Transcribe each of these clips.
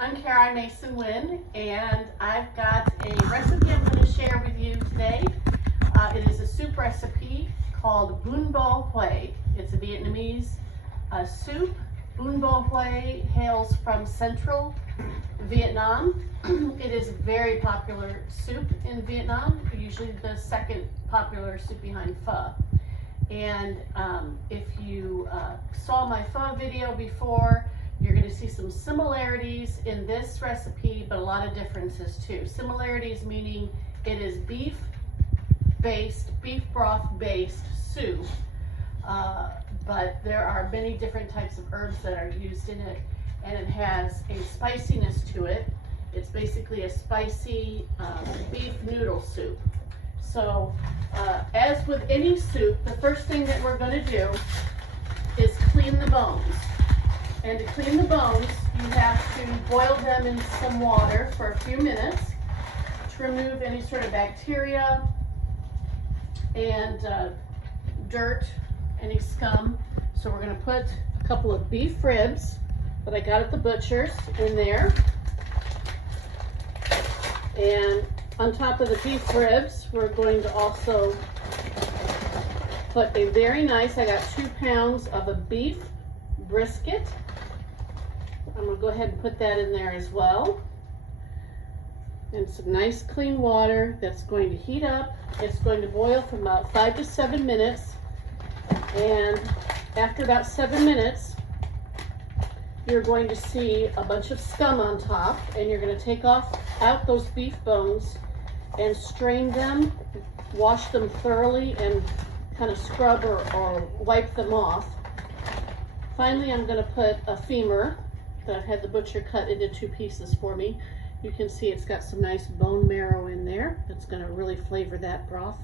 I'm Mason-Nguyen, and I've got a recipe I'm going to share with you today. It is a soup recipe called Bun Bo Hue. It's a Vietnamese soup. Bun Bo Hue hails from central Vietnam. It is a very popular soup in Vietnam, usually the second popular soup behind pho. And if you saw my pho video before, you're going to see some similarities in this recipe, but a lot of differences too. Similarities meaning it is beef broth based soup, but there are many different types of herbs that are used in it, and it has a spiciness to it. It's basically a spicy beef noodle soup. So as with any soup, the first thing that we're going to do is clean the bones. And to clean the bones, you have to boil them in some water for a few minutes to remove any sort of bacteria and dirt, any scum. So we're going to put a couple of beef ribs that I got at the butcher's in there. And on top of the beef ribs, we're going to also put a very nice, I got 2 pounds of a beef brisket. I'm going to go ahead and put that in there as well. And some nice clean water that's going to heat up. It's going to boil for about 5 to 7 minutes. And after about 7 minutes, you're going to see a bunch of scum on top, and you're going to take out those beef bones and strain them, wash them thoroughly, and kind of scrub or wipe them off. Finally, I'm going to put a femur that I've had the butcher cut into 2 pieces for me. You can see it's got some nice bone marrow in there. That's going to really flavor that broth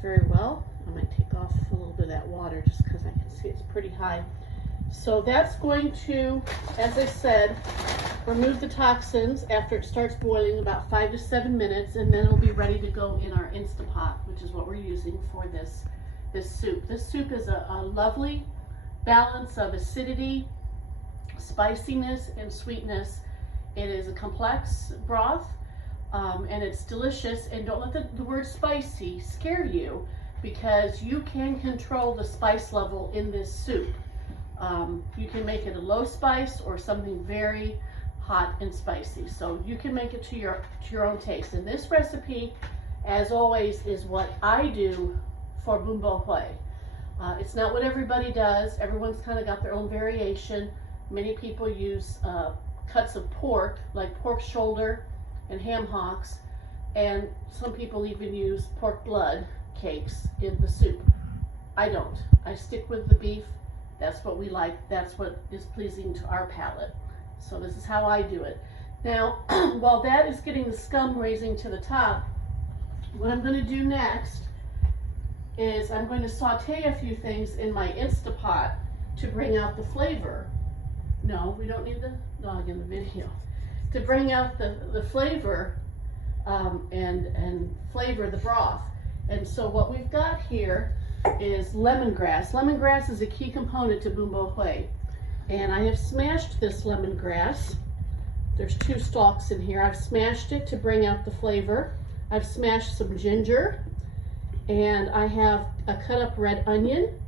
very well. I might take off a little bit of that water just because I can see it's pretty high. So that's going to, as I said, remove the toxins after it starts boiling about 5 to 7 minutes, and then it'll be ready to go in our Instapot, which is what we're using for this soup. This soup is a lovely balance of acidity, spiciness, and sweetness. It is a complex broth, and it's delicious. And don't let the word spicy scare you, because you can control the spice level in this soup. You can make it a low spice or something very hot and spicy. So you can make it to your own taste. And this recipe, as always, is what I do for Bun Bo Hue. It's not what everybody does. Everyone's kind of got their own variation. Many people use cuts of pork, like pork shoulder and ham hocks, and some people even use pork blood cakes in the soup. I don't. I stick with the beef. That's what we like. That's what is pleasing to our palate. So this is how I do it. Now, while that is getting the scum raising to the top, what I'm going to do next is I'm going to saute a few things in my Instapot to bring out the flavor. No, we don't need the dog in the video. To bring out the flavor and flavor the broth. And so what we've got here is lemongrass. Lemongrass is a key component to Bun Bo Hue. And I have smashed this lemongrass. There's 2 stalks in here. I've smashed it to bring out the flavor. I've smashed some ginger, and I have a cut up red onion,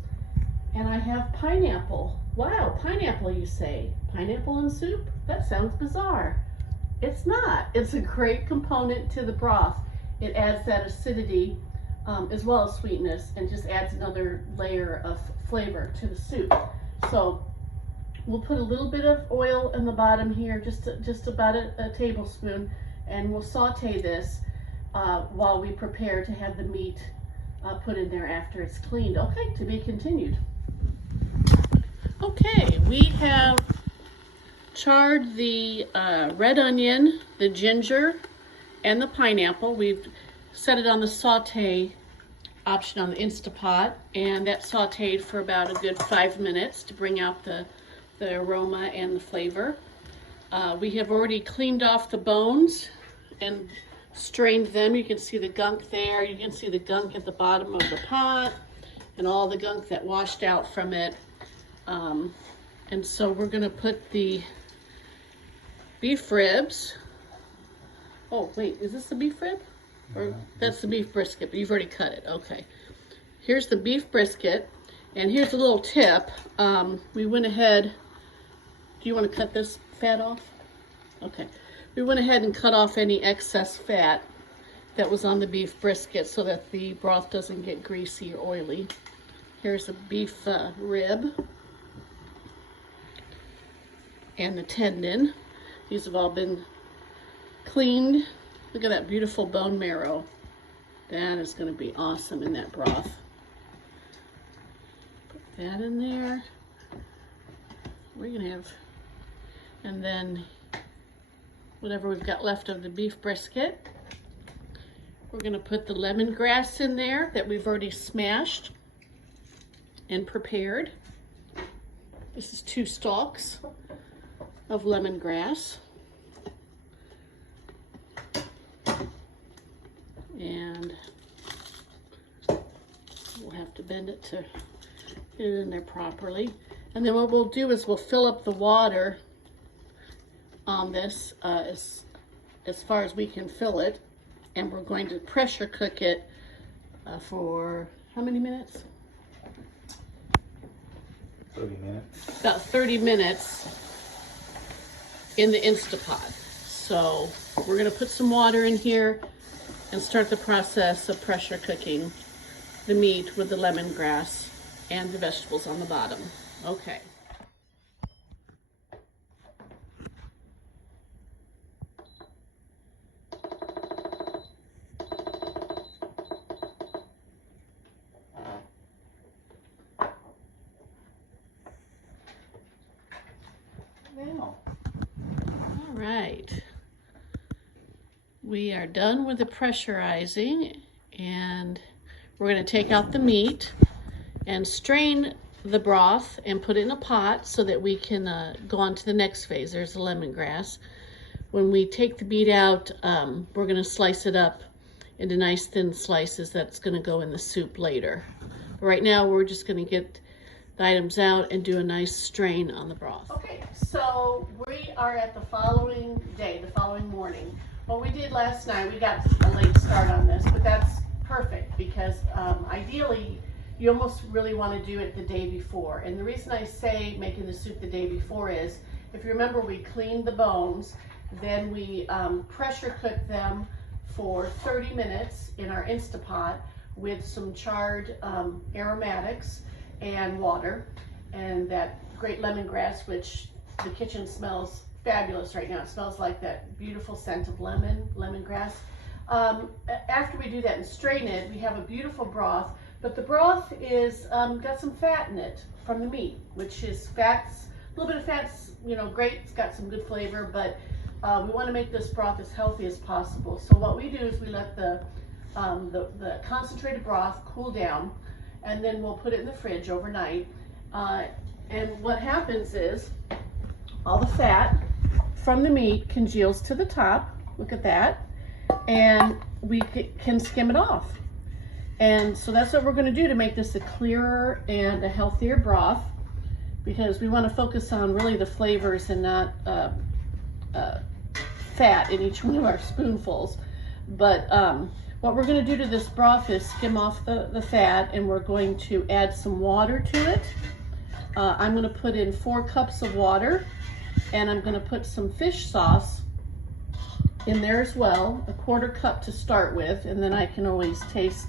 and I have pineapple. Wow, pineapple, you say? Pineapple in soup? That sounds bizarre. It's not. It's a great component to the broth. It adds that acidity as well as sweetness, and just adds another layer of flavor to the soup. So we'll put a little bit of oil in the bottom here, just about a tablespoon, and we'll saute this while we prepare to have the meat put in there after it's cleaned. Okay, to be continued. Okay, we have charred the red onion, the ginger, and the pineapple. We've set it on the saute option on the Instapot, and that sauteed for about a good 5 minutes to bring out the aroma and the flavor. We have already cleaned off the bones and strained them. You can see the gunk there. You can see the gunk at the bottom of the pot and all the gunk that washed out from it. And so we're going to put the beef ribs. Oh, wait, is this the beef rib? Or that's the beef brisket, but you've already cut it. Okay. Here's the beef brisket, and here's a little tip. We went ahead, do you want to cut this fat off? Okay. We went ahead and cut off any excess fat that was on the beef brisket so that the broth doesn't get greasy or oily. Here's a beef rib and the tendon. These have all been cleaned. Look at that beautiful bone marrow. That is going to be awesome in that broth. Put that in there. We're going to have, and then whatever we've got left of the beef brisket. We're going to put the lemongrass in there that we've already smashed and prepared. This is 2 stalks of lemongrass. And we'll have to bend it to get it in there properly. And then what we'll do is we'll fill up the water on this as far as we can fill it. And we're going to pressure cook it for how many minutes? 30 minutes. About 30 minutes in the Instapot. So we're going to put some water in here and start the process of pressure cooking the meat with the lemongrass and the vegetables on the bottom. Okay. All right. We are done with the pressurizing, and we're going to take out the meat and strain the broth and put it in a pot so that we can go on to the next phase. There's the lemongrass. When we take the meat out, we're going to slice it up into nice thin slices that's going to go in the soup later. But right now, we're just going to get the items out and do a nice strain on the broth. Okay, so we are at the following day, the following morning. What we did last night, we got a late start on this, but that's perfect because ideally you almost really want to do it the day before. And the reason I say making the soup the day before is, if you remember, we cleaned the bones, then we pressure cooked them for 30 minutes in our Instapot with some charred aromatics and water and that great lemongrass, which the kitchen smells fabulous right now. It smells like that beautiful scent of lemongrass. After we do that and strain it, we have a beautiful broth, but the broth is got some fat in it from the meat, which is fats, a little bit of fats, you know, great, it's got some good flavor, but we want to make this broth as healthy as possible. So what we do is we let the concentrated broth cool down, and then we'll put it in the fridge overnight. And what happens is all the fat from the meat congeals to the top. Look at that. And we can skim it off. And so that's what we're going to do to make this a clearer and a healthier broth, because we want to focus on really the flavors and not fat in each one of our spoonfuls. But what we're going to do to this broth is skim off the fat, and we're going to add some water to it. I'm going to put in 4 cups of water, and I'm going to put some fish sauce in there as well, a 1/4 cup to start with, and then I can always taste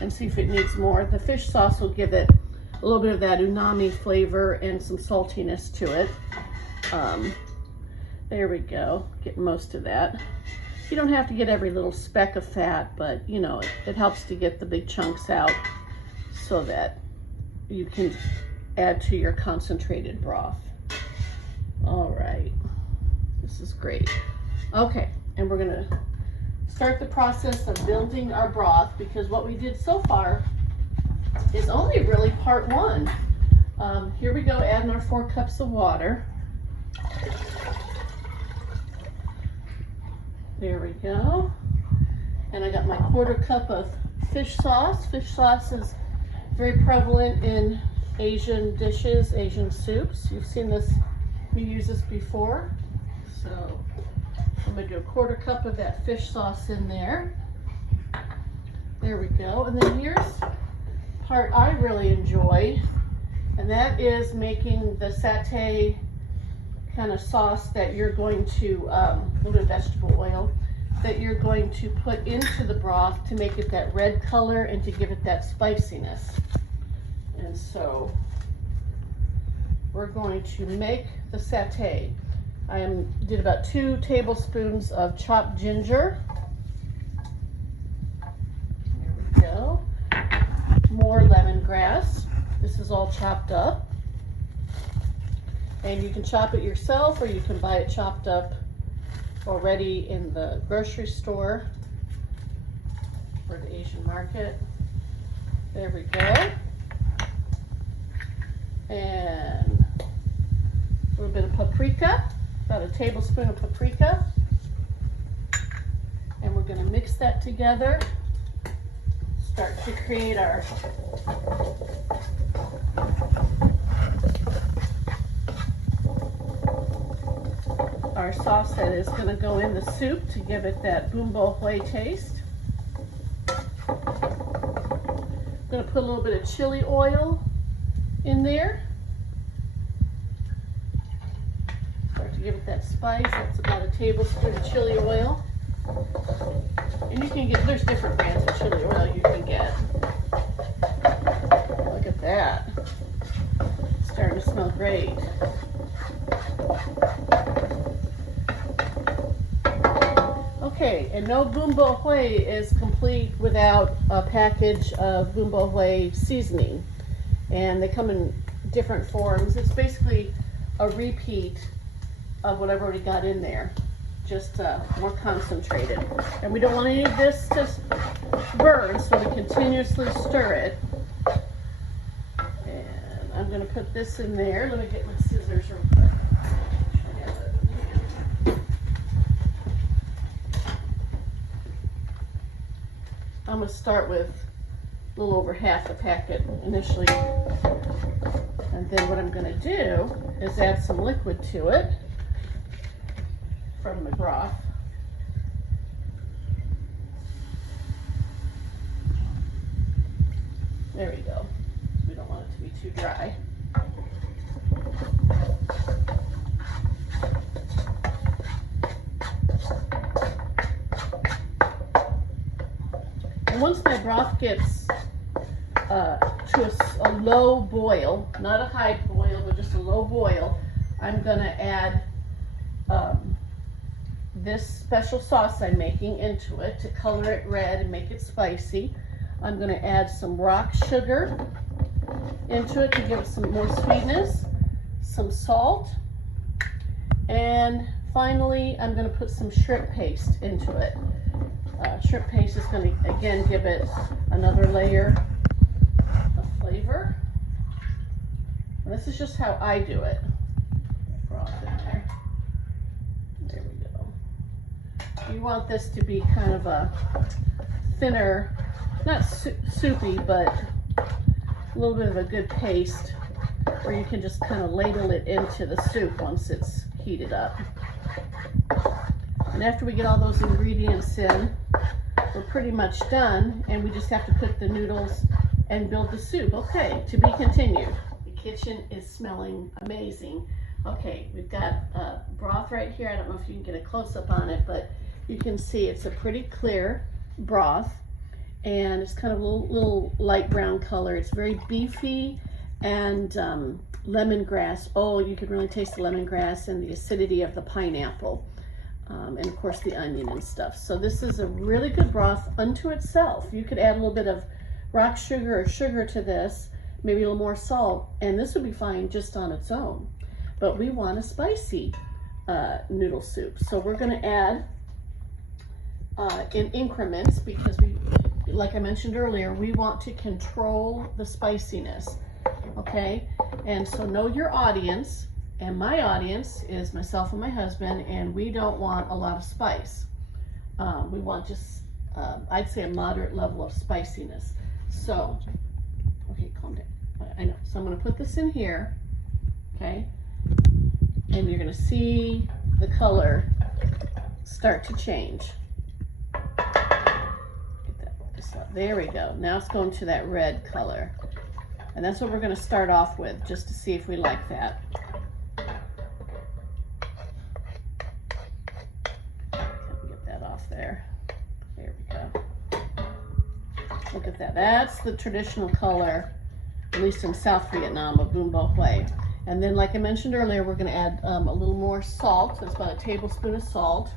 and see if it needs more. The fish sauce will give it a little bit of that umami flavor and some saltiness to it. There we go, get most of that. You don't have to get every little speck of fat, but you know, it helps to get the big chunks out so that you can add to your concentrated broth. All right, this is great. Okay, and we're gonna start the process of building our broth, because what we did so far is only really part 1. Here we go, adding our 4 cups of water. There we go. And I got my 1/4 cup of fish sauce. Fish sauce is very prevalent in Asian dishes, Asian soups. You've seen this, we use this before. So gonna do a 1/4 cup of that fish sauce in there. There we go. And then here's part I really enjoy, and that is making the satay kind of sauce that you're going to, a little bit of vegetable oil, that you're going to put into the broth to make it that red color and to give it that spiciness. And so we're going to make the satay. I did about 2 tablespoons of chopped ginger. There we go. More lemongrass. This is all chopped up. And you can chop it yourself, or you can buy it chopped up already in the grocery store or the Asian market. There we go. And a little bit of paprika, about a tablespoon of paprika. And we're going to mix that together. Start to create our sauce that is going to go in the soup to give it that Bun Bo Hue taste. I'm going to put a little bit of chili oil in there. Start to give it that spice. That's about a tablespoon of chili oil. And you can get, there's different brands of chili oil you can get. Look at that. It's starting to smell great. Okay, and no Bun Bo Hue is complete without a package of Bun Bo Hue seasoning. And they come in different forms. It's basically a repeat of what I've already got in there, just more concentrated. And we don't want any of this to burn, so we continuously stir it. And I'm going to put this in there. Let me get my scissors real quick. I'm going to start with a little over half a packet initially. And then what I'm going to do is add some liquid to it from the broth. There we go. We don't want it to be too dry. And once my broth gets to a low boil, not a high boil, but just a low boil, I'm going to add this special sauce I'm making into it to color it red and make it spicy. I'm going to add some rock sugar into it to give it some more sweetness, some salt, and finally I'm going to put some shrimp paste into it. Shrimp paste is going to again give it another layer of flavor. And this is just how I do it. Broth in there. There we go. You want this to be kind of a thinner, not soupy, but a little bit of a good paste where you can just kind of ladle it into the soup once it's heated up. And after we get all those ingredients in, we're pretty much done, and we just have to put the noodles and build the soup. Okay, to be continued. The kitchen is smelling amazing. Okay, we've got broth right here. I don't know if you can get a close-up on it, but you can see it's a pretty clear broth, and it's kind of a little light brown color. It's very beefy, and lemongrass. Oh, you can really taste the lemongrass and the acidity of the pineapple. And of course the onion and stuff. So this is a really good broth unto itself. You could add a little bit of rock sugar or sugar to this, maybe a little more salt, and this would be fine just on its own. But we want a spicy noodle soup. So we're going to add in increments because we, like I mentioned earlier, we want to control the spiciness. Okay? And so know your audience. And my audience is myself and my husband, and we don't want a lot of spice. We want just, I'd say, a moderate level of spiciness. So, okay, calm down. I know. So I'm going to put this in here, okay? And you're going to see the color start to change. There we go. Now it's going to that red color. And that's what we're going to start off with, just to see if we like that. Get that off there. There we go. Look at that. That's the traditional color, at least in South Vietnam, of Bun Bo Hue. And then, like I mentioned earlier, we're going to add a little more salt. That's about a tablespoon of salt.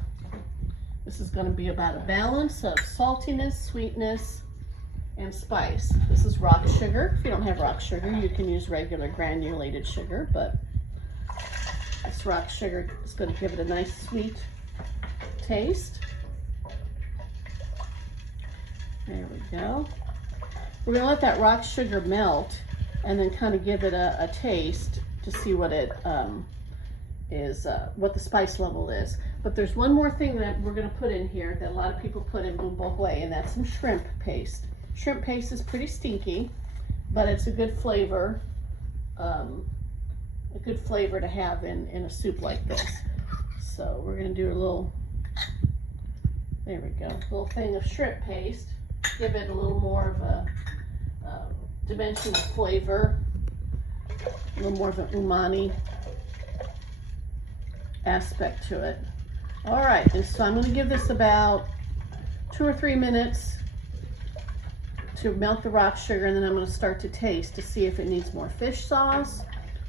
This is going to be about a balance of saltiness, sweetness, and spice. This is rock sugar. If you don't have rock sugar, you can use regular granulated sugar, but this rock sugar is going to give it a nice sweet taste. There we go. We're going to let that rock sugar melt and then kind of give it a taste to see what it what the spice level is. But there's one more thing that we're going to put in here that a lot of people put in Bun Bo Hue, and that's some shrimp paste. Shrimp paste is pretty stinky, but it's a good flavor, to have in a soup like this. So we're going to do a little, there we go, a little thing of shrimp paste. Give it a little more of a dimension of flavor, a little more of an umami aspect to it. All right, and so I'm going to give this about 2 or 3 minutes to melt the rock sugar, and then I'm going to start to taste to see if it needs more fish sauce,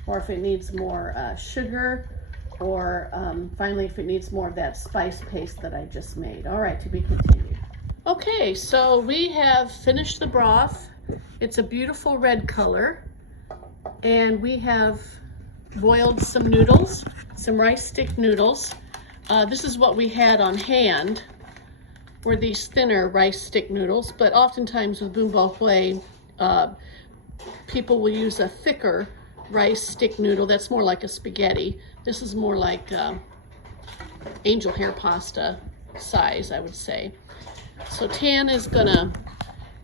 or if it needs more sugar, or finally if it needs more of that spice paste that I just made. All right, to be continued. Okay, so we have finished the broth. It's a beautiful red color, and we have boiled some noodles, some rice stick noodles. This is what we had on hand, were these thinner rice stick noodles, but oftentimes with Bun Bo Hue, people will use a thicker rice stick noodle that's more like a spaghetti. This is more like angel hair pasta size, I would say. So Tan is gonna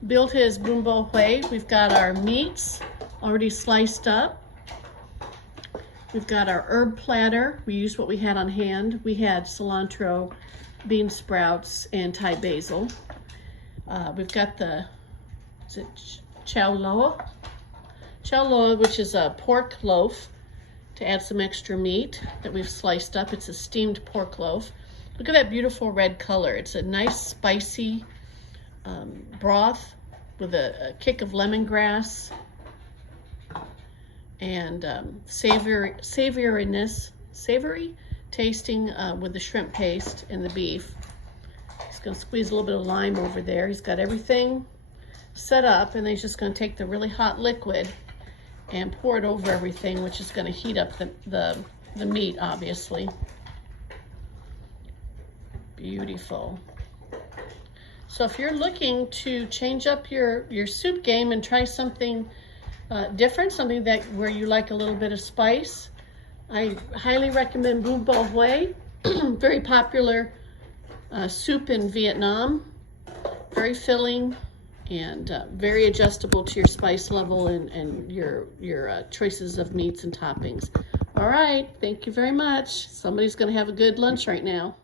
build his Bun Bo Hue. We've got our meats already sliced up. We've got our herb platter. We used what we had on hand. We had cilantro, bean sprouts, and Thai basil. We've got the, is it chow loa? Chow loa, which is a pork loaf to add some extra meat that we've sliced up. It's a steamed pork loaf. Look at that beautiful red color. It's a nice spicy broth with a kick of lemongrass and savory tasting with the shrimp paste and the beef. He's going to squeeze a little bit of lime over there. He's got everything set up, and then he's just going to take the really hot liquid and pour it over everything, which is going to heat up the meat, obviously. Beautiful. So if you're looking to change up your soup game and try something different, something where you like a little bit of spice, I highly recommend Bun Bo Hue. Very popular soup in Vietnam. Very filling and very adjustable to your spice level and your choices of meats and toppings. All right, thank you very much. Somebody's going to have a good lunch right now.